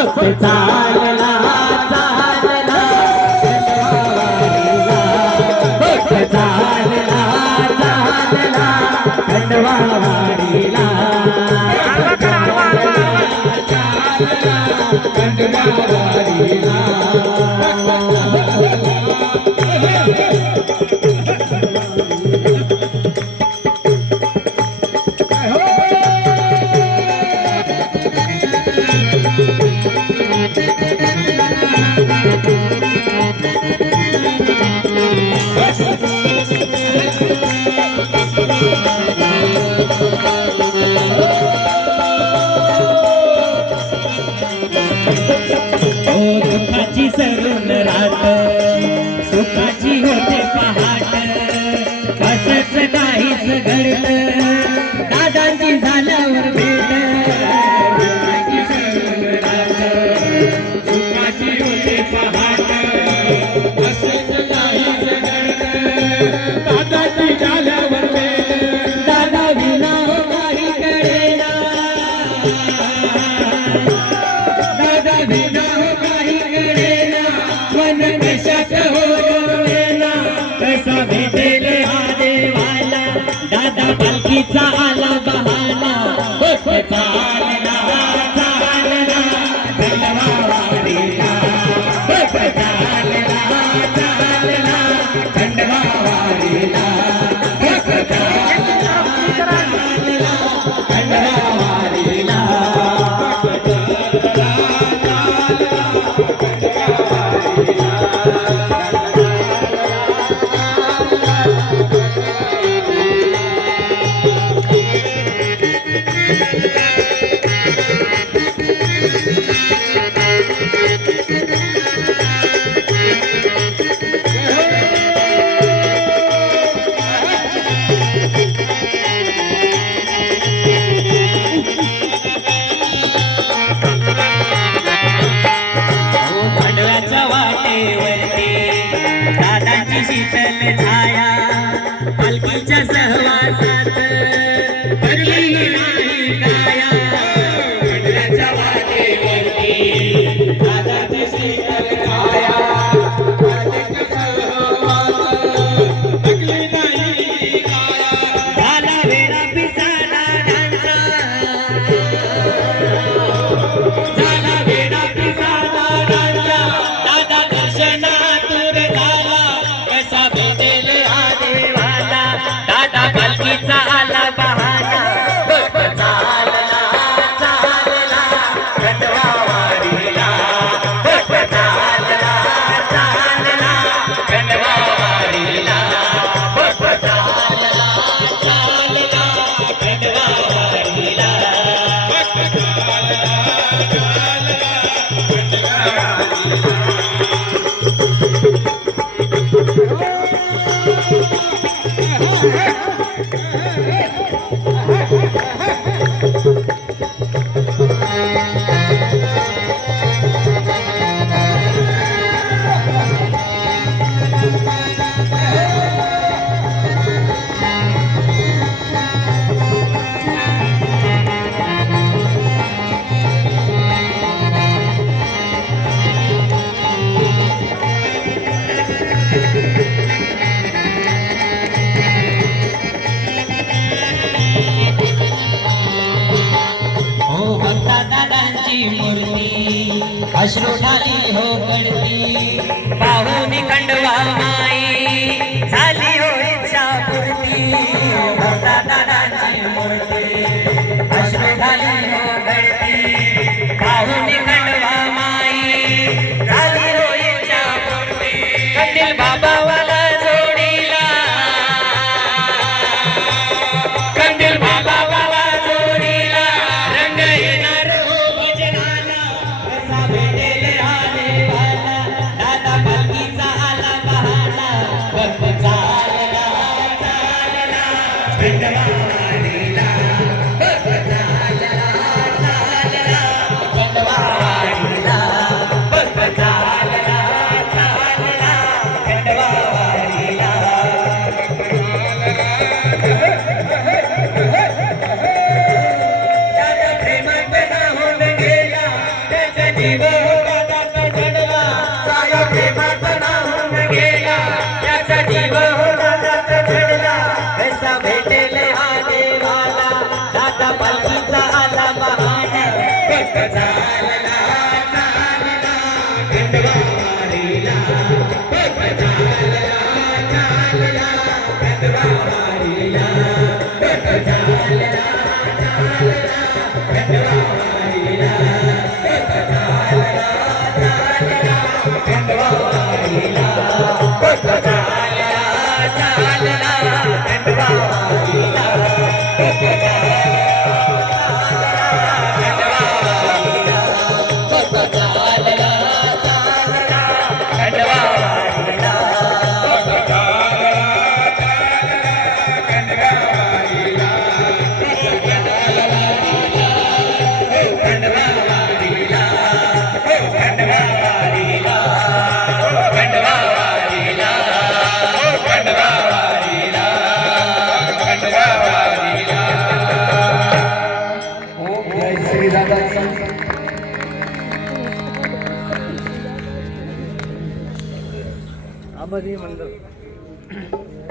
भक्त चालला चालला भक्त चालला चालला खंडवावाडीला खंडवावाडीला दुःखाची सरून रात सुखाची होते पहाट असंच काहीच घडत दादांची झाल्यावर भेट दुःखाची सरून रात सुखाची होते पहाट असंच काहीच घडत दादांची झाल्यावर भेट दादा विना काही कळेना दादा विना कसा भेटेल हा देवाला दादा पालखीचा आला बहाना चालला चालला खंडवावाडीला चालला चालला खंडवावाडीला खंडवावाडीला दादाची शीतल छाया पालखीच्या सहवासात भरली नाही काया खंडव्याच्या वाटेवरती दादाची शीतल छाया पालखीच्या सहवासात भरली नाही काया झाला वेळा पिसाला डांचा झाला वेळा पिसाला डांचा दादा दर्शना दादा पालखीचा आला बहाना चालला चालला खंडवावाडीला चालला चालला खंडवावाडीला चालला चालला खंडवावाडीला मूर्ती अश्रू ढाली हो गळती पाहून खंडवा माई झाली हो इच्छा पूर्ती दादाची मूर्ती अश्रू ढाली हो गळती पाहून खंडवा माई झाली हो इच्छा पूर्ती कंदील बाबावाला जोडीला कंदील बाबावाला जोडीला रंग येणार दादा पालखीचा आला बहाना भक्त चालला चालला खंडवावाडीला सभापती मंडळ